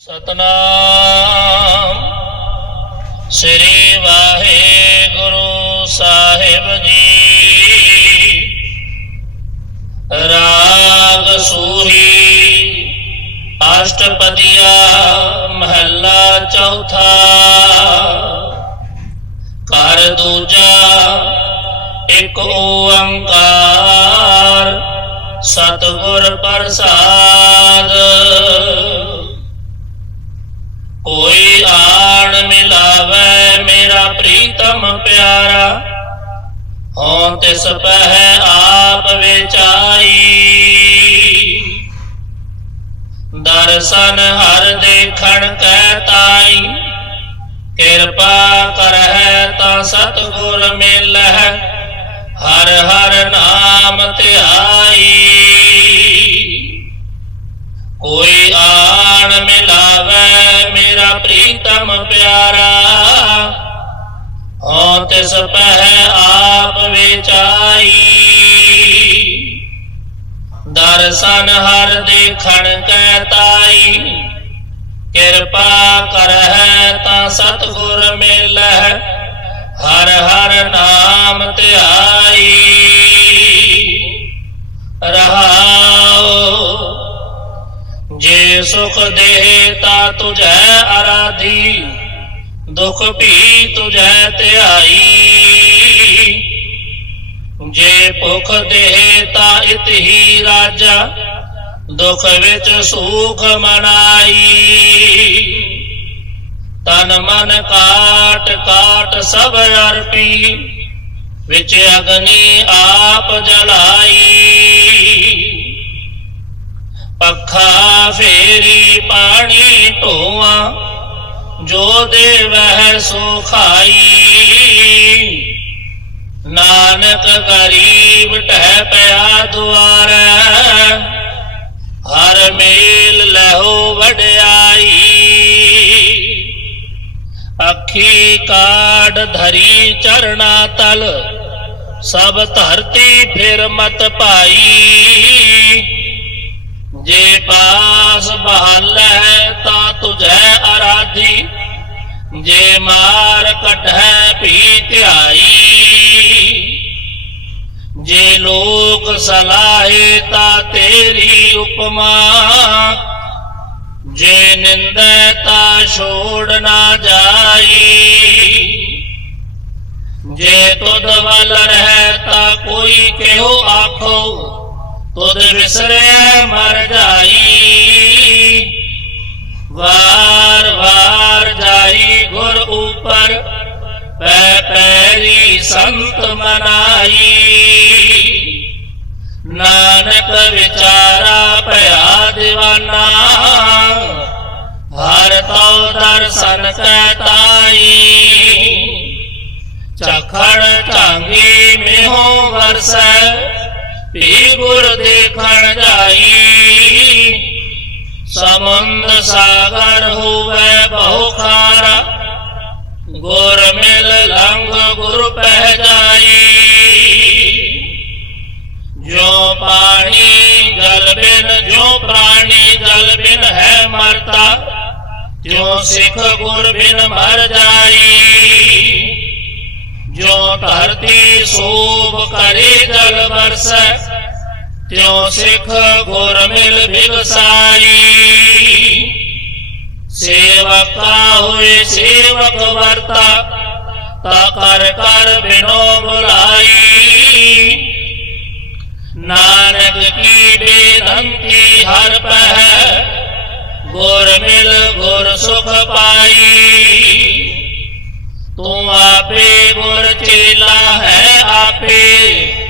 ਸਤਨਾਮ। ਸ੍ਰੀ ਵਾਹਿਗੁਰੂ ਸਾਹਿਬ ਜੀ। ਰਾਗ ਸੂਹੀ, ਅਸ਼ਟਪਦੀਆ, ਮਹੱਲਾ ਚੌਥਾ। ਕਰ ਦੂਜਾ, ਇੱਕ ਓੰਕਾਰ। ਸਤਿਗੁਰ ਪ੍ਰਸਾਦ। ਕੋਈ ਆਣ ਮਿਲਾਵੇ ਮੇਰਾ ਪ੍ਰੀਤਮ ਪਿਆਰਾ। ਹੋਂ ਤਿਸ ਪਹਿ ਆਪ ਵਿਚਾਈ। ਦਰਸ਼ਨ ਹਰ ਦੇਖਣ ਕੈ ਤਾਈ, ਕਿਰਪਾ ਕਰਹਿ ਤਾਂ ਸਤਿਗੁਰ ਮਿਲਹਿ, ਹਰ ਹਰ ਨਾਮ ਧਿਆਈ। ਕੋਈ ਆਣ ਮਿਲਾਵੇ ਮੇਰਾ ਪ੍ਰੀਤਮ ਪਿਆਰਾ। ਹੋ ਤਿਸ ਪਹਿ ਆਪ ਵਿਚਾਈ। ਦਰਸ਼ਨ ਹਰ ਦੇਖਣ ਕੈ ਤਾਈ। ਕਿਰਪਾ ਕਰਹਿ ਤਾਂ ਸਤਿਗੁਰ ਮਿਲਹਿ। ਹਰ ਹਰ ਨਾਮ ਧਿਆਈ ਜੇ ਸੁਖ ਦੇ ਤਾ ਤੁਝੈ ਅਰਾਧੀ ਦੁਖ ਵੀ ਤੁਝੈ ਧਿਆਈ। ਜੇ ਭੁਖ ਦੇ ਤਾ ਇਤਹੀ ਰਾਜਾ, ਦੁਖ ਵਿੱਚ ਸੁਖ ਮਨਾਈ। ਤਨ ਮਨ ਕਾਟ ਕਾਟ ਸਭ ਅਰਪੀ, ਵਿੱਚ ਅਗਨੀ ਆਪ ਜਲਾਈ। ਪੱਖਾ ਫੇਰੀ ਪਾਣੀ ਢੋਆ ਜੋ ਦੇਵਹਿ ਸੋ ਖਾਈ ਨਾਨਕ ਗਰੀਬ ਟਹਿ ਪਿਆ ਦੁਆਰ, ਹਰ ਮੇਲ ਲਹੋ ਵਡਿਆਈ। ਅੱਖੀ ਕਾੜ ਧਰੀ ਚਰਣਾ ਤਲ, ਸਭ ਧਰਤੀ ਫਿਰ ਮਤ ਪਾਈ। ਜੇ ਪਾਸ ਬਹਲ ਹੈ ਤਾਂ ਤੁਝੈ ਅਰਾਧੀ। ਜੇ ਮਾਰ ਕਢੈ ਭੀ ਧਿਆਈ। ਜੇ ਲੋਕ ਸਲਾਹੇ ਤਾਂ ਤੇਰੀ ਉਪਮਾ। ਜੇ ਨਿੰਦੈ ਤਾਂ ਛੋੜ ਨਾ ਜਾਈ। ਜੇ ਤੁਧ ਵੱਲ ਰਹਿ ਤਾਂ ਕੋਈ ਕਿਹੋ ਆਖੋ। ਤੁਧ ਵਿਸਰਿਆ ਮਰ ਜਾਈ। ਵਾਰ ਵਾਰ ਜਾਈ ਗੁਰ ਉਪਰ, ਪੈ ਪੈਰੀ ਸੰਤ ਮਨਾਈ। ਨਾਨਕ ਵਿਚਾਰਾ ਭਇਆ دیਵਾਨਾ ਹਰ ਤਉ ਦਰਸ਼ਨ ਕੈ ਤਾਈ। ਚਖਣ ਝਾਂਗੀ ਮਿਹੋ ਵਰਸੈ ਪੀ ਗੁਰ ਦੇਖਣ ਜਾਈ। ਸਮੁੰਦ ਸਾਗਰ ਹੋਵੇ ਬਹੁ ਖਾਰਾ। ਗੁਰ ਮਿਲ ਲੰਘ ਗੁਰ ਪਹਿ ਜਾਈ। ਜੋ ਪਾਣੀ ਜਲ ਬਿਨ, ਜੋ ਪ੍ਰਾਣੀ ਜਲ ਬਿਨ ਹੈ ਮਰਤਾ ਜੋ ਸਿੱਖ ਗੁਰ ਬਿਨ ਮਰ ਜਾਈ। ਜੋ ਧਰਤੀ ਸੋਭ ਕਰੇ ਜਲ ਵਰਸੈ ਤਿਉ ਸਿੱਖ ਗੁਰ ਮਿਲ ਬਿਗਸਾਈ ਸੇਵਕਾ ਹੋਏ ਸੇਵਕ ਵਰਤਾ, ਤਾ ਕਰ ਕਰ ਬਿਨੋ ਬੁਲਾਈ। ਨਾਨਕ ਕੀ ਬੇਨੰਤੀ ਹਰ ਪਹਿ, ਗੁਰ ਮਿਲ ਗੁਰ ਸੁਖ ਪਾਈ। ਤੂੰ ਆਪੇ ਗੁਰ ਚੇਲਾ ਹੈ ਆਪੇ।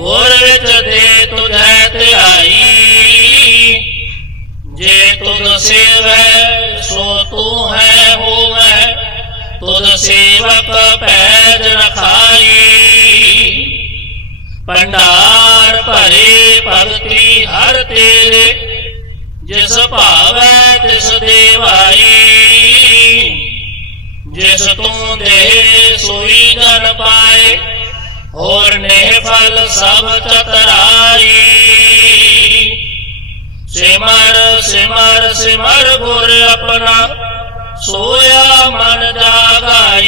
ਗੁਰ ਵਿੱਚ ਦੇ ਤੁਝੈ ਧਿਆਈ। ਜੇ ਤੁਧ ਸੇਵੈ, ਸੋ ਤੂੰ ਹੈ ਹੋਵੈ। ਤੁਧ ਸੇਵਕ ਪੈਜ ਰਖਾਈ ਭੰਡਾਰ ਭਰੇ ਭਗਤੀ ਹਰ ਤੇਰੇ ਜਿਸ ਭਾਵੈ ਤਿਸ ਦੇਵਾਈ। ਜਿਸ ਤੂੰ ਦੇ ਸੋਈ ਜਨ ਪਾਏ ਹੋਰ ਨਿਰਫਲ ਫਲ ਸਭ ਚਤਰਾਈ। ਸਿਮਰ ਸਿਮਰ ਸਿਮਰ ਗੁਰ ਆਪਣਾ, ਸੋਇਆ ਮਨ ਜਾਗਾਈ।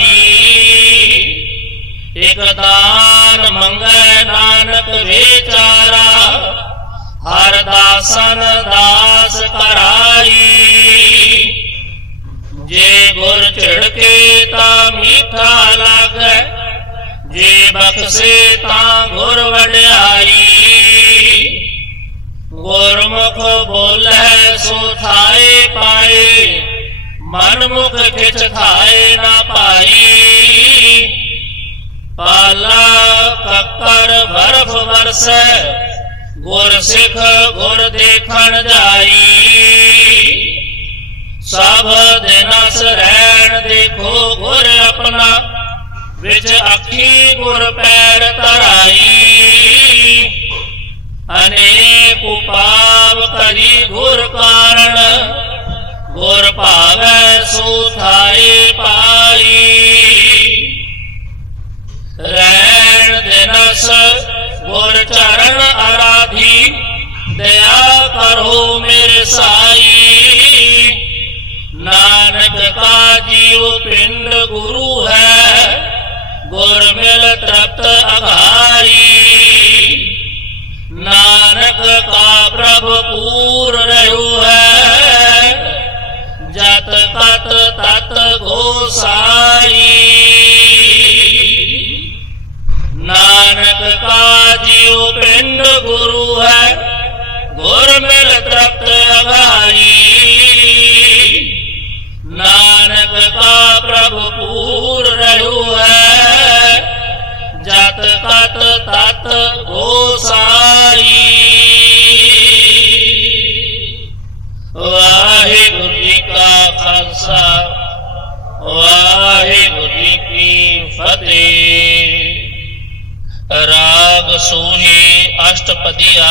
ਇਕ ਦਾਨ ਮੰਗੈ ਨਾਨਕ ਵਿਚਾਰਾ ਹਰ ਦਾਸਨ ਦਾਸ ਕਰਾਈ। ਜੇ ਗੁਰ ਝਿੜਕੇ ਤਾਂ ਮੀਠਾ ਬਖਸ਼ੇ ਤਾਂ ਗੁਰ ਵਡਿਆਈ। ਗੁਰਮੁਖ ਬੋਲੇ ਸੋ ਥਾਏ ਪਾਏ ਮਨ ਮੁਖ ਖਿਚ ਖਾਏ ਨਾ ਪਾਈ ਪਾਲਾ ਕੱਕਰ ਬਰਫ ਵਰਸੈ, ਗੁਰ ਸਿੱਖ ਗੁਰ ਦੇਖਣ ਜਾਈ। ਸਭ ਦਿਨਸ ਰਹਿਣ ਦੇਖੋ ਗੁਰ ਆਪਣਾ। ਵਿੱਚ ਅੱਖੀ ਗੁਰ ਪੈਰ ਧਰਾਈ। ਅਨੇਕ ਉਪਾਵ ਕਰੀ ਗੁਰ ਕਾਰਣ, ਗੁਰ ਭਾਵੈ ਸੋ ਥਾਈ ਪਾਈ ਰਹਿਣ ਦਿਨਸ ਗੁਰ ਚਰਨ ਆਰਾਧੀ, ਦਇਆ ਕਰੋ ਮੇਰੇ ਸਾਈ। ਨਾਨਕ ਕਾ ਜੀਉ ਪਿੰਡ ਗੁਰੂ ਹੈ ਗੁਰ ਮਿਲ ਤ੍ਰਪਤ ਅਘਾਰੀ ਨਾਨਕ ਕਾ ਪ੍ਰਭ ਪੂਰ ਰਹਿਉ ਹੈ। ਜਤ ਕਤ ਤਤ ਗੋਸਾਈ। ਨਾਨਕ ਕਾ ਜੀਉ ਪਿੰਡ ਗੁਰੂ ਹੈ। ਗੁਰ ਮਿਲ ਤ੍ਰਪਤ ਅਘਾਈ ਨਾਨਕ ਕਾ ਪ੍ਰਭ ਪੂਰ ਤਤ ਗੋਸਾਈ ਵਾਹਿਗੁਰੂ ਜੀ ਕਾ ਖਾਲਸਾ, ਵਾਹਿਗੁਰੂ ਜੀ ਕੀ ਫਤਿਹ। ਰਾਗ ਸੂਹੀ ਅਸ਼ਟਪਦੀਆ,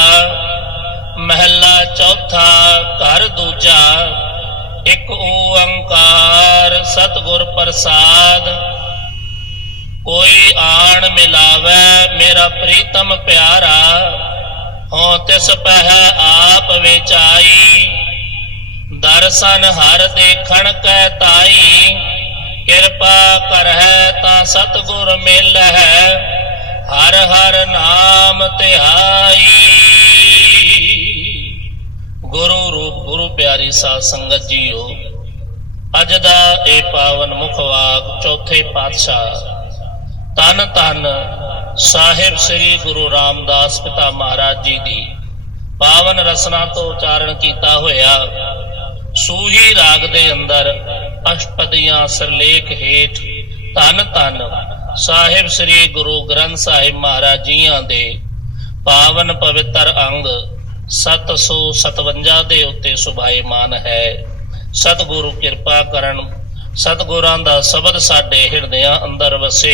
ਮਹਿਲਾ ਚੌਥਾ, ਘਰ ਦੂਜਾ, ਇੱਕ ਓੰਕਾਰ ਸਤਿਗੁਰ ਪ੍ਰਸਾਦ ਕੋਈ ਆਣ ਮਿਲਾਵੇ ਮੇਰਾ ਪ੍ਰੀਤਮ ਪਿਆਰਾ, ਹਉ ਤਿਸ ਪਹਿ ਆਪ ਵਿਚਾਈ। ਦਰਸ਼ਨ ਹਰ ਦੇਖਣ ਕੈ ਤਾਈ, ਕਿਰਪਾ ਕਰਹਿ ਤਾਂ ਸਤਿਗੁਰ ਮਿਲਹਿ, ਹਰ ਹਰ ਨਾਮ ਧਿਆਈ। ਗੁਰੂ ਰੂਪ, ਗੁਰੂ ਪਿਆਰੀ ਸਾਧ ਸੰਗਤ ਜੀਓ, ਅੱਜ ਦਾ ਇਹ ਪਾਵਨ ਮੁਖ ਵਾਕ ਚੌਥੇ ਪਾਤਸ਼ਾਹ ਤਨ ਤਨ ਸਾਹਿਬ ਸ੍ਰੀ ਗੁਰੂ ਰਾਮਦਾਸ ਪਿਤਾ ਮਹਾਰਾਜ ਜੀ ਦੀ ਪਾਵਨ ਰਸਨਾ ਤੋਂ ਉਚਾਰਨ ਕੀਤਾ ਹੋਇਆ ਸੂਹੀ ਰਾਗ ਦੇ ਅੰਦਰ ਅਸ਼ਟਪਦੀਆਂ ਸਰਲੇਖ ਹੇਠ ਤਨ ਤਨ ਸਾਹਿਬ ਸ੍ਰੀ ਗੁਰੂ ਗ੍ਰੰਥ ਸਾਹਿਬ ਮਹਾਰਾਜ ਜੀਆਂ ਦੇ ਪਾਵਨ ਪਵਿੱਤਰ ਅੰਗ 757 ਦੇ ਉੱਤੇ ਸੁਭਾਏਮਾਨ ਹੈ। ਸਤਿਗੁਰੂ ਕਿਰਪਾ ਕਰਨ, ਸਤਿਗੁਰਾਂ ਦਾ ਸ਼ਬਦ ਸਾਡੇ ਹਿਰਦਿਆਂ ਅੰਦਰ ਵਸੇ